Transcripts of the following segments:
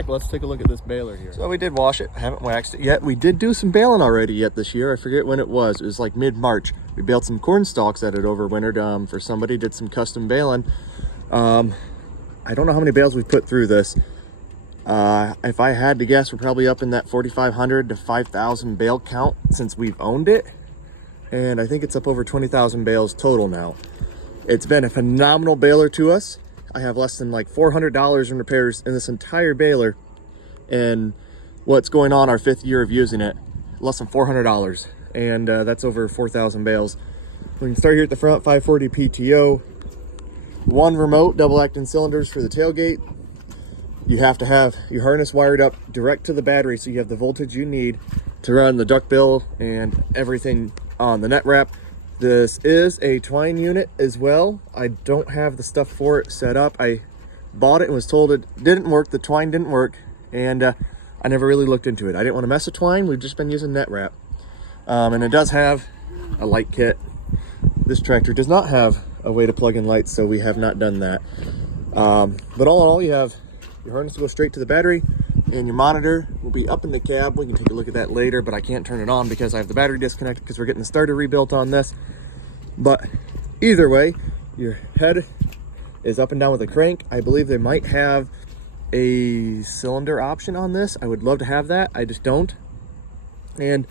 back. Let's take a look at this baler here. So we did wash it, haven't waxed it yet. We did do some baling already yet this year. I forget when it was. It was like mid-March. We baled some corn stalks that had overwintered for somebody, did some custom baling. I don't know how many bales we've put through this. If I had to guess, we're probably up in that 4,500 to 5,000 bale count since we've owned it. And I think it's up over 20,000 bales total now. It's been a phenomenal baler to us. I have less than like $400 in repairs in this entire baler. And what's going on our 5th year of using it, less than $400. And that's over 4,000 bales. We can start here at the front, 540 PTO. 1 remote double acting cylinders for the tailgate. You have to have your harness wired up direct to the battery so you have the voltage you need to run the duckbill and everything on the net wrap. This is a twine unit as well. I don't have the stuff for it set up. I bought it and was told it didn't work. The twine didn't work, and I never really looked into it. I didn't want to mess with twine. We've just been using net wrap. And it does have a light kit. This tractor does not have a way to plug in lights, so we have not done that. But all in all, you have your harness will go straight to the battery, and your monitor will be up in the cab. We can take a look at that later, but I can't turn it on because I have the battery disconnected because we're getting the starter rebuilt on this. But either way, your head is up and down with a crank. I believe they might have a cylinder option on this. I would love to have that. I just don't. And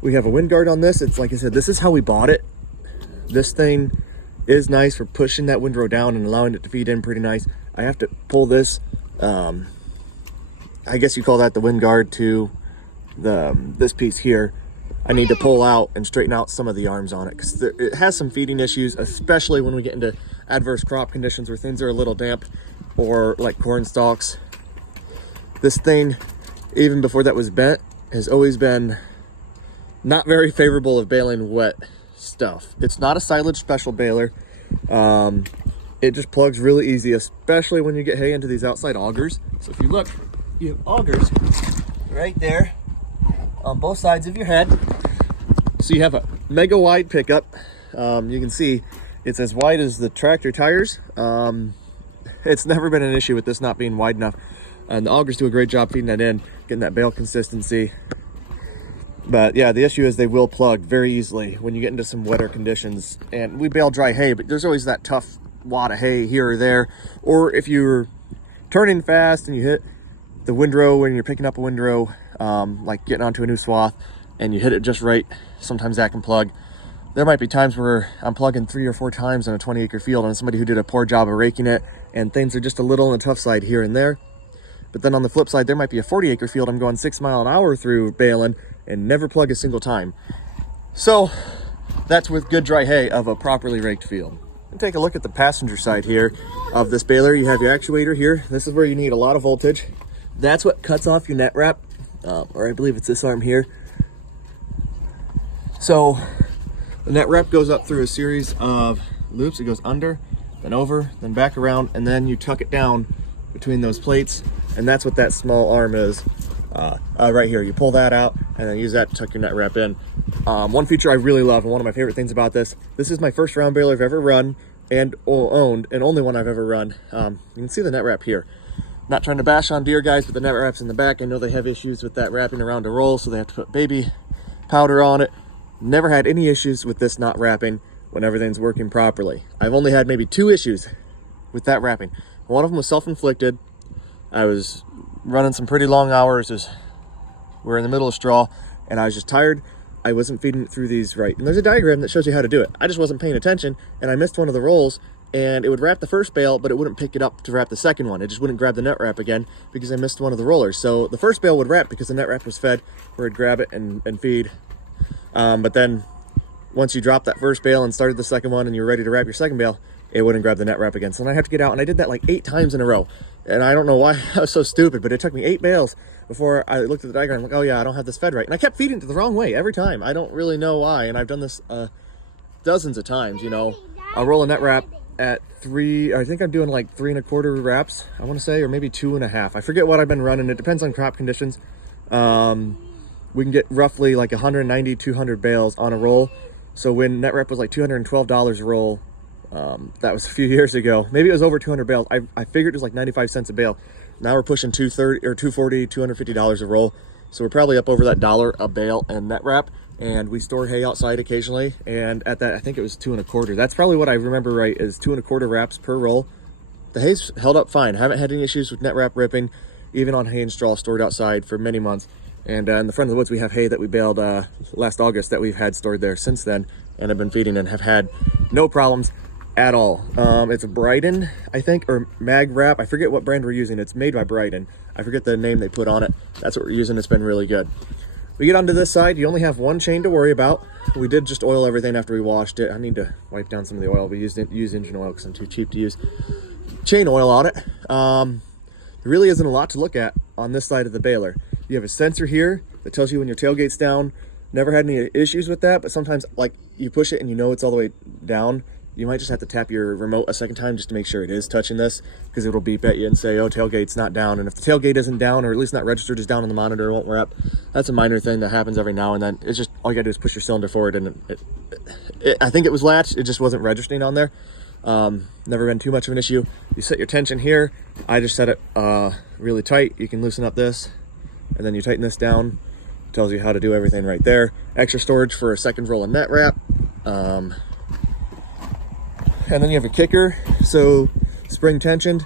we have a wind guard on this. It's like I said, this is how we bought it. This thing is nice for pushing that windrow down and allowing it to feed in pretty nice. I have to pull this, I guess you call that the wind guard, to this piece here. I need to pull out and straighten out some of the arms on it because it has some feeding issues, especially when we get into adverse crop conditions where things are a little damp, or like corn stalks. This thing, even before that was bent, has always been not very favorable of baling wet stuff. It's not a silage special baler. It just plugs really easy, especially when you get hay into these outside augers. So if you look, you have augers right there on both sides of your head. So you have a mega wide pickup. You can see it's as wide as the tractor tires. It's never been an issue with this not being wide enough. And the augers do a great job feeding that in, getting that bale consistency. But yeah, the issue is they will plug very easily when you get into some wetter conditions. And we bale dry hay, but there's always that tough wad of hay here or there. Or if you're turning fast and you hit the windrow when you're picking up a windrow, like getting onto a new swath, and you hit it just right, sometimes that can plug. There might be times where I'm plugging 3 or 4 times on a 20-acre field on somebody who did a poor job of raking it, and things are just a little on the tough side here and there. But then on the flip side, there might be a 40-acre field I'm going 6 miles an hour through baling and never plug a single time. So that's with good dry hay of a properly raked field. And take a look at the passenger side here of this baler. You have your actuator here. This is where you need a lot of voltage. That's what cuts off your net wrap, or I believe it's this arm here. So the net wrap goes up through a series of loops. It goes under, then over, then back around, and then you tuck it down between those plates. And that's what that small arm is right here. You pull that out and then use that to tuck your net wrap in. One feature I really love, and one of my favorite things about this is my first round baler I've ever run and owned, and only one I've ever run. You can see the net wrap here. Not trying to bash on deer, guys, but the net wrap's in the back. I know they have issues with that wrapping around a roll, so they have to put baby powder on it. Never had any issues with this not wrapping when everything's working properly. I've only had maybe 2 issues with that wrapping. One of them was self-inflicted. I was running some pretty long hours as we're in the middle of straw, and I was just tired. I wasn't feeding it through these right. And there's a diagram that shows you how to do it. I just wasn't paying attention, and I missed one of the rolls, and it would wrap the first bale, but it wouldn't pick it up to wrap the second one. It just wouldn't grab the net wrap again because I missed one of the rollers. So the first bale would wrap because the net wrap was fed, where it'd grab it and feed. But then once you dropped that first bale and started the second one and you were ready to wrap your second bale, it wouldn't grab the net wrap again. So then I had to get out, and I did that like 8 times in a row. And I don't know why I was so stupid, but it took me 8 bales before I looked at the diagram, like, oh yeah, I don't have this fed right. And I kept feeding it the wrong way every time. I don't really know why, and I've done this dozens of times, you know. I'll roll a net wrap at 3, I think I'm doing like 3 1/4 wraps, I want to say, or maybe 2 1/2. I forget what I've been running. It depends on crop conditions. We can get roughly like 190, 200 bales on a roll. So when net wrap was like $212 a roll, that was a few years ago. Maybe it was over 200 bales. I figured it was like 95 cents a bale. Now we're pushing $230 or $240, $250 a roll. So we're probably up over that $1 a bale and net wrap. And we store hay outside occasionally. And at that, I think it was 2 1/4. That's probably what I remember right, is 2 1/4 wraps per roll. The hay's held up fine. Haven't had any issues with net wrap ripping, even on hay and straw stored outside for many months. And in the front of the woods, we have hay that we baled last August that we've had stored there since then, and have been feeding and have had no problems at all. It's a Brighton, I think, or Mag Wrap. I forget what brand we're using. It's made by Brighton. I forget the name they put on it. That's what we're using. It's been really good. We get onto this side, you only have one chain to worry about. We did just oil everything after we washed it. I need to wipe down some of the oil. We use engine oil because I'm too cheap to use chain oil on it. There really isn't a lot to look at on this side of the baler. You have a sensor here that tells you when your tailgate's down. Never had any issues with that, but sometimes like you push it and you know it's all the way down. You might just have to tap your remote a second time just to make sure it is touching this, because it'll beep at you and say, oh, tailgate's not down. And if the tailgate isn't down, or at least not registered as down on the monitor, it won't wrap. That's a minor thing that happens every now and then. It's just, all you gotta do is push your cylinder forward, and I think it was latched, it just wasn't registering on there. Never been too much of an issue. You set your tension here. I just set it really tight. You can loosen up this, and then you tighten this down. It tells you how to do everything right there. Extra storage for a second roll of net wrap. And then you have a kicker, so spring tensioned,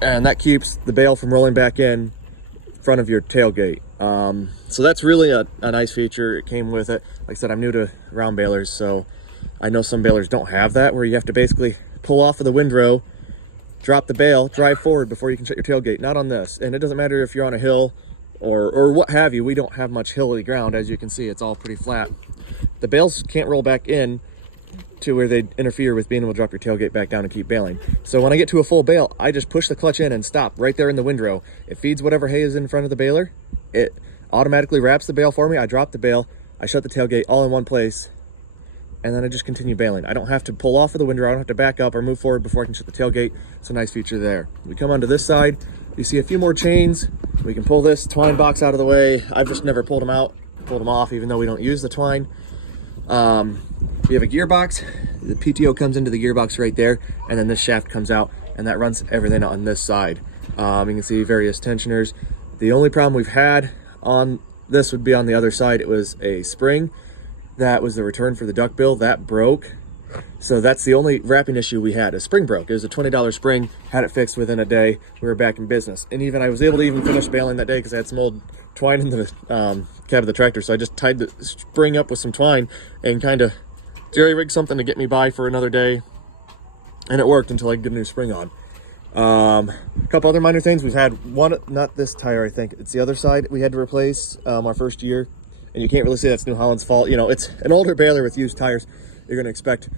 and that keeps the bale from rolling back in front of your tailgate. So that's really a nice feature. It came with it. Like I said, I'm new to round balers, so I know some balers don't have that, where you have to basically pull off of the windrow, drop the bale, drive forward before you can shut your tailgate. Not on this. And it doesn't matter if you're on a hill or what have you. We don't have much hilly ground. As you can see, it's all pretty flat. The bales can't roll back in to where they interfere with being able to drop your tailgate back down and keep baling. So when I get to a full bale, I just push the clutch in and stop right there in the windrow. It feeds whatever hay is in front of the baler. It automatically wraps the bale for me. I drop the bale, I shut the tailgate all in one place, and then I just continue baling. I don't have to pull off of the windrow. I don't have to back up or move forward before I can shut the tailgate. It's a nice feature there. We come onto this side, you see a few more chains. We can pull this twine box out of the way. I've just never pulled them off, even though we don't use the twine. You have a gearbox. The PTO comes into the gearbox right there, and then this shaft comes out, and that runs everything on this side. You can see various tensioners. The only problem we've had on this would be on the other side. It was a spring that was the return for the duckbill that broke. So that's the only wrapping issue we had. A spring broke. It was a $20 spring. Had it fixed within a day. We were back in business. And even I was able to even finish baling that day because I had some old twine in the cab of the tractor. So I just tied the spring up with some twine and kind of jerry-rigged something to get me by for another day. And it worked until I could get a new spring on. A couple other minor things. We've had one, not this tire, I think. It's the other side we had to replace our first year. And you can't really say that's New Holland's fault. You know, it's an older baler with used tires. You're going to expect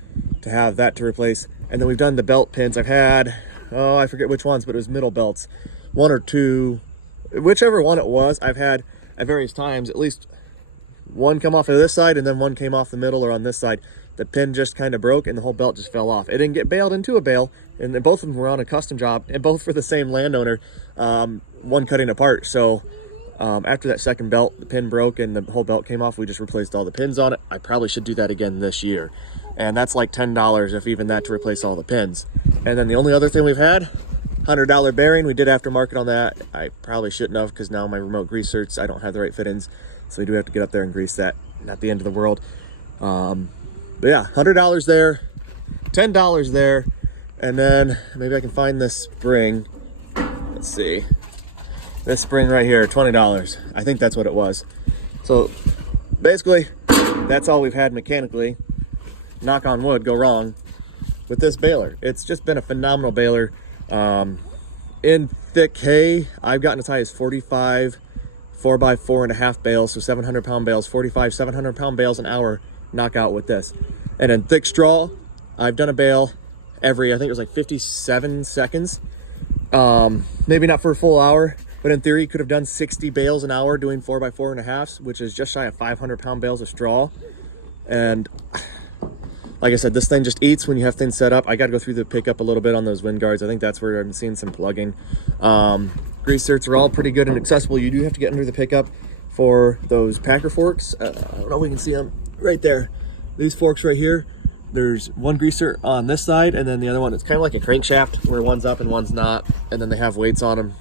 to have that to replace. And then we've done the belt pins. I've had, I forget which ones, but it was middle belts. One or two, whichever one it was, I've had at various times, at least one come off of this side and then one came off the middle or on this side. The pin just kind of broke and the whole belt just fell off. It didn't get baled into a bale, and both of them were on a custom job, and both for the same landowner, one cutting apart. So after that second belt, the pin broke and the whole belt came off. We just replaced all the pins on it. I probably should do that again this year. And that's like $10, if even that, to replace all the pins. And then the only other thing we've had, $100 bearing. We did aftermarket on that. I probably shouldn't have, because now my remote grease certs, I don't have the right fittings. So we do have to get up there and grease that. Not the end of the world. But yeah, $100 there, $10 there. And then maybe I can find this spring. Let's see. This spring right here, $20. I think that's what it was. So basically, that's all we've had mechanically. Knock on wood, go wrong with this baler. It's just been a phenomenal baler. In thick hay, I've gotten as high as 45 4x4.5 bales, so 700-pound bales, 45 700-pound bales an hour knockout with this. And in thick straw, I've done a bale every, I think it was like 57 seconds. Maybe not for a full hour, but in theory, you could have done 60 bales an hour doing 4x4.5s, which is just shy of 500-pound bales of straw. And like I said, this thing just eats when you have things set up. I got to go through the pickup a little bit on those wind guards. I think that's where I'm seeing some plugging. Grease certs are all pretty good and accessible. You do have to get under the pickup for those packer forks. I don't know if we can see them right there. These forks right here, there's one greaser on this side, and then the other one, it's kind of like a crankshaft where one's up and one's not, and then they have weights on them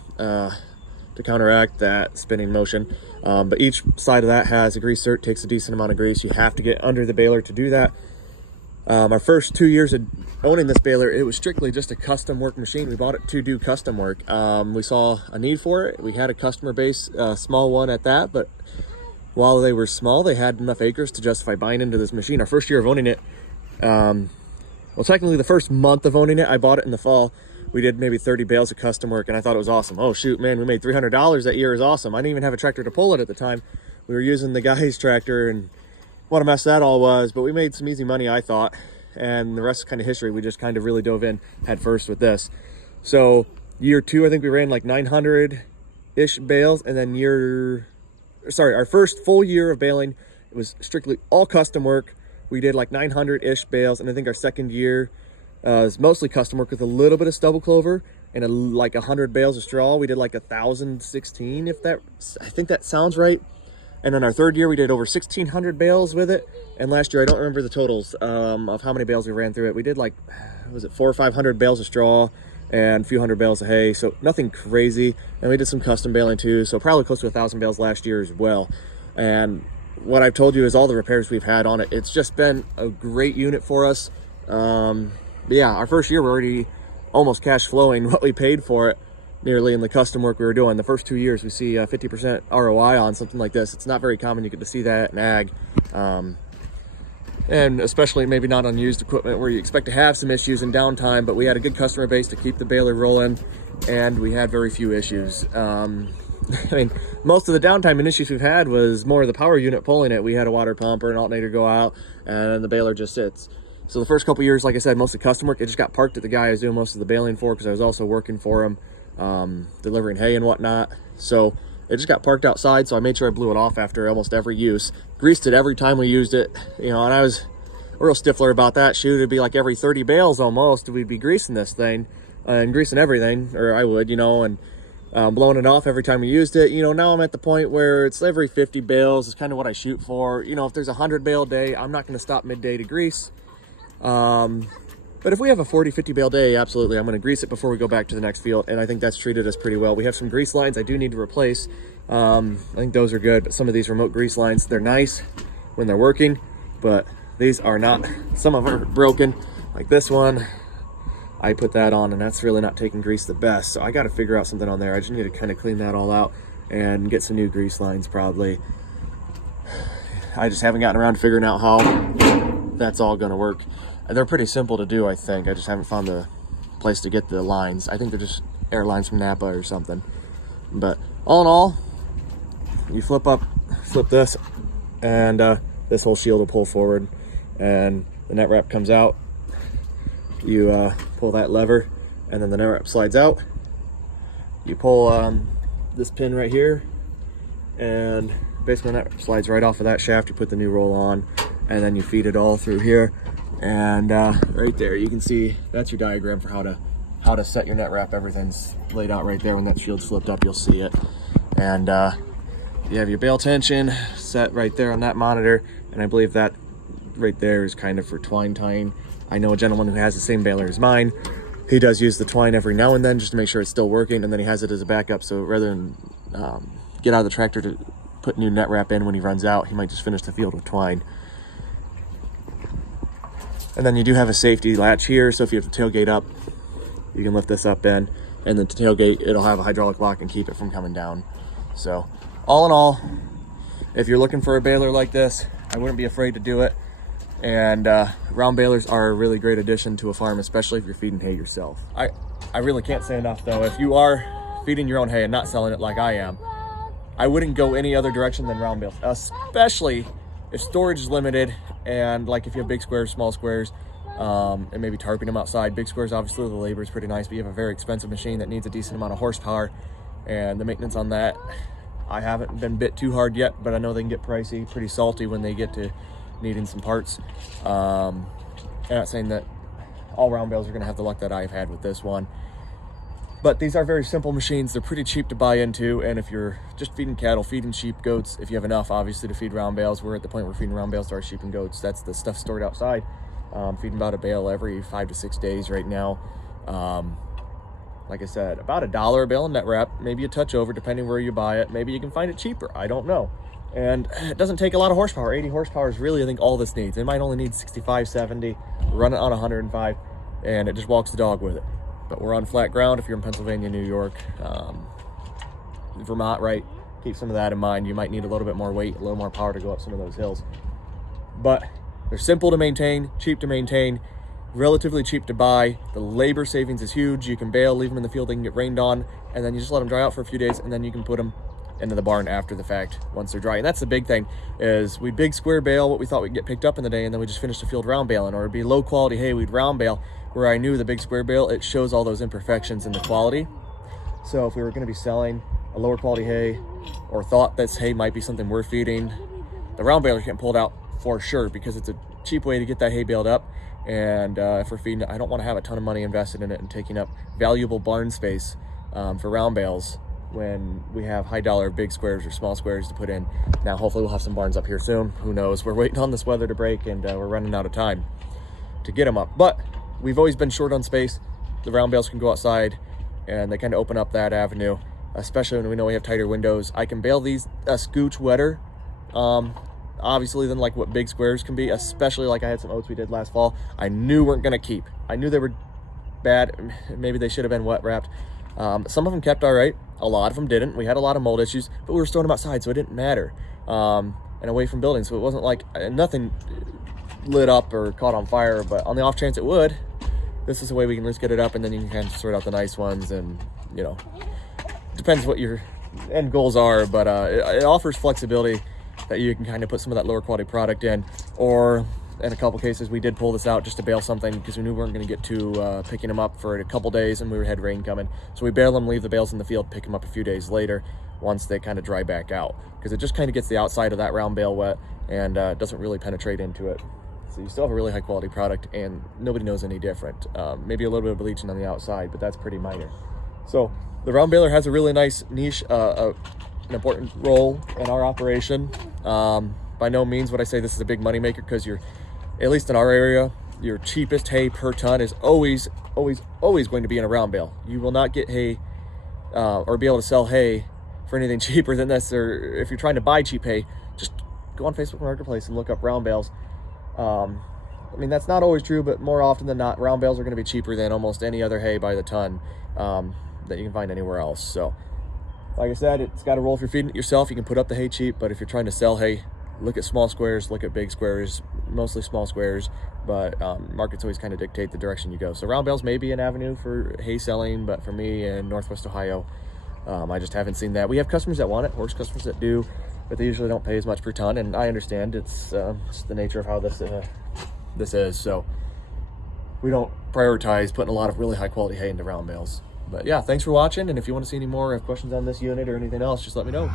to counteract that spinning motion. But each side of that has a greaser. It takes a decent amount of grease. You have to get under the baler to do that. Our first 2 years of owning this baler, it was strictly just a custom work machine. We bought it to do custom work. We saw a need for it. We had a customer base, small one at that, but while they were small, they had enough acres to justify buying into this machine. Our first year of owning it, well, technically the first month of owning it, I bought it in the fall. We did maybe 30 bales of custom work, and I thought it was awesome. Oh shoot, man, we made $300 that year. Is awesome. I didn't even have a tractor to pull it at the time. We were using the guy's tractor, and what a mess that all was. But we made some easy money, I thought, and the rest is kind of history. We just kind of really dove in head first with this. So year 2, I think we ran like 900-ish bales, and then our first full year of baling, it was strictly all custom work. We did like 900-ish bales, and I think our second year is mostly custom work with a little bit of stubble clover and like 100 bales of straw. We did like 1,016, I think that sounds right. And then our third year, we did over 1,600 bales with it. And last year, I don't remember the totals of how many bales we ran through it. We did like, was it 400 or 500 bales of straw and a few hundred bales of hay. So nothing crazy. And we did some custom baling too. So probably close to 1,000 bales last year as well. And what I've told you is all the repairs we've had on it. It's just been a great unit for us. But yeah, our first year, we're already almost cash flowing what we paid for it, nearly in the custom work we were doing. The first 2 years, we see 50% ROI on something like this. It's not very common you get to see that in ag. And especially maybe not on used equipment where you expect to have some issues and downtime, but we had a good customer base to keep the baler rolling, and we had very few issues. I mean, most of the downtime and issues we've had was more of the power unit pulling it. We had a water pump or an alternator go out, and the baler just sits. So the first couple years, like I said, mostly custom work. It just got parked at the guy I was doing most of the baling for, because I was also working for him, delivering hay and whatnot. So it just got parked outside, so I made sure I blew it off after almost every use. Greased it every time we used it, you know, and I was a real stiffler about that. Shoot, it'd be like every 30 bales almost, we'd be greasing this thing and greasing everything, or I would, you know, and blowing it off every time we used it. You know, now I'm at the point where it's every 50 bales is kind of what I shoot for. You know, if there's a 100 bale day, I'm not going to stop midday to grease. But if we have a 40-50 bale day, absolutely, I'm going to grease it before we go back to the next field, and I think that's treated us pretty well. We have some grease lines I do need to replace. I think those are good, but some of these remote grease lines, they're nice when they're working, but these are not. Some of them are broken, like this one. I put that on, and that's really not taking grease the best, so I got to figure out something on there. I just need to kind of clean that all out and get some new grease lines probably. I just haven't gotten around to figuring out how that's all going to work. They're pretty simple to do, I think. I just haven't found the place to get the lines. I think they're just air lines from Napa or something. But all in all, you flip this, and this whole shield will pull forward, and the net wrap comes out. You pull that lever, and then the net wrap slides out. You pull this pin right here, and basically the net wrap slides right off of that shaft. You put the new roll on, and then you feed it all through here. And right there, you can see that's your diagram for how to set your net wrap. Everything's laid out right there. When that shield's flipped up, you'll see it. And you have your bale tension set right there on that monitor, and I believe that right there is kind of for twine tying. I know a gentleman who has the same baler as mine. He does use the twine every now and then just to make sure it's still working, and then he has it as a backup. So rather than get out of the tractor to put new net wrap in when he runs out, he might just finish the field with twine. And then you do have a safety latch here, so if you have the tailgate up, you can lift this up in, and then the tailgate, it'll have a hydraulic lock and keep it from coming down. So all in all, if you're looking for a baler like this, I wouldn't be afraid to do it. And round balers are a really great addition to a farm, especially if you're feeding hay yourself. I really can't say enough though. If you are feeding your own hay and not selling it like I am, I wouldn't go any other direction than round bales, especially if storage is limited, and like if you have big squares, small squares, and maybe tarping them outside. Big squares, obviously the labor is pretty nice, but you have a very expensive machine that needs a decent amount of horsepower, and the maintenance on that, I haven't been bit too hard yet, but I know they can get pricey, pretty salty when they get to needing some parts. I'm not saying that all round bales are going to have the luck that I've had with this one, but these are very simple machines. They're pretty cheap to buy into, and if you're just feeding cattle, feeding sheep, goats, if you have enough obviously to feed round bales, we're at the point where we're feeding round bales to our sheep and goats. That's the stuff stored outside. Feeding about a bale every 5 to 6 days right now. Like I said, about $1 a bale in net wrap, maybe a touch over depending where you buy it. Maybe you can find it cheaper, I don't know. And it doesn't take a lot of horsepower. 80 horsepower is really, I think, all this needs. It might only need 65, 70, run it on 105, and it just walks the dog with it. But we're on flat ground if you're in Pennsylvania, New York, Vermont, right? Keep some of that in mind. You might need a little bit more weight, a little more power to go up some of those hills. But they're simple to maintain, cheap to maintain, relatively cheap to buy. The labor savings is huge. You can bale, leave them in the field, they can get rained on, and then you just let them dry out for a few days, and then you can put them into the barn after the fact once they're dry. And that's the big thing, is we big square bale what we thought we'd get picked up in the day, and then we just finished the field round baling, or it'd be low quality hay, we'd round bale, where I knew the big square bale, it shows all those imperfections in the quality. So if we were going to be selling a lower quality hay, or thought this hay might be something worth feeding, the round baler getting pulled out for sure, because it's a cheap way to get that hay baled up. And if we're feeding it, I don't want to have a ton of money invested in it and taking up valuable barn space for round bales when we have high dollar big squares or small squares to put in. Now hopefully we'll have some barns up here soon, who knows. We're waiting on this weather to break, and we're running out of time to get them up. But we've always been short on space. The round bales can go outside, and they kind of open up that avenue, especially when we know we have tighter windows. I can bale these a scooch wetter, obviously, than like what big squares can be, especially like I had some oats we did last fall. I knew weren't gonna keep. I knew they were bad. Maybe they should have been wet wrapped. Some of them kept all right. A lot of them didn't. We had a lot of mold issues, but we were storing them outside, so it didn't matter. And away from buildings, so it wasn't like nothing lit up or caught on fire, but on the off chance it would, this is the way we can at least get it up, and then you can kind of sort out the nice ones. And you know, depends what your end goals are, but it offers flexibility that you can kind of put some of that lower quality product in. Or in a couple cases we did pull this out just to bale something because we knew we weren't going to get to picking them up for a couple days, and we had rain coming, so we bale them, leave the bales in the field, pick them up a few days later once they kind of dry back out, because it just kind of gets the outside of that round bale wet and doesn't really penetrate into it. So you still have a really high quality product, and nobody knows any different. Maybe a little bit of bleaching on the outside, but that's pretty minor. So the round baler has a really nice niche, an important role in our operation. By no means would I say this is a big money maker, because you're, at least in our area, your cheapest hay per ton is always going to be in a round bale. You will not get hay or be able to sell hay for anything cheaper than this. Or if you're trying to buy cheap hay, just go on Facebook Marketplace and look up round bales. I mean, that's not always true, but more often than not, round bales are going to be cheaper than almost any other hay by the ton that you can find anywhere else. So like I said, it's got a role if you're feeding it yourself. You can put up the hay cheap, but if you're trying to sell hay, look at small squares, look at big squares, mostly small squares, but markets always kind of dictate the direction you go. So round bales may be an avenue for hay selling, but for me in Northwest Ohio, I just haven't seen that. We have customers that want it, horse customers that do, but they usually don't pay as much per ton, and I understand it's the nature of how this is. So we don't prioritize putting a lot of really high quality hay into round bales. But yeah, thanks for watching, and if you want to see any more, have questions on this unit or anything else, just let me know.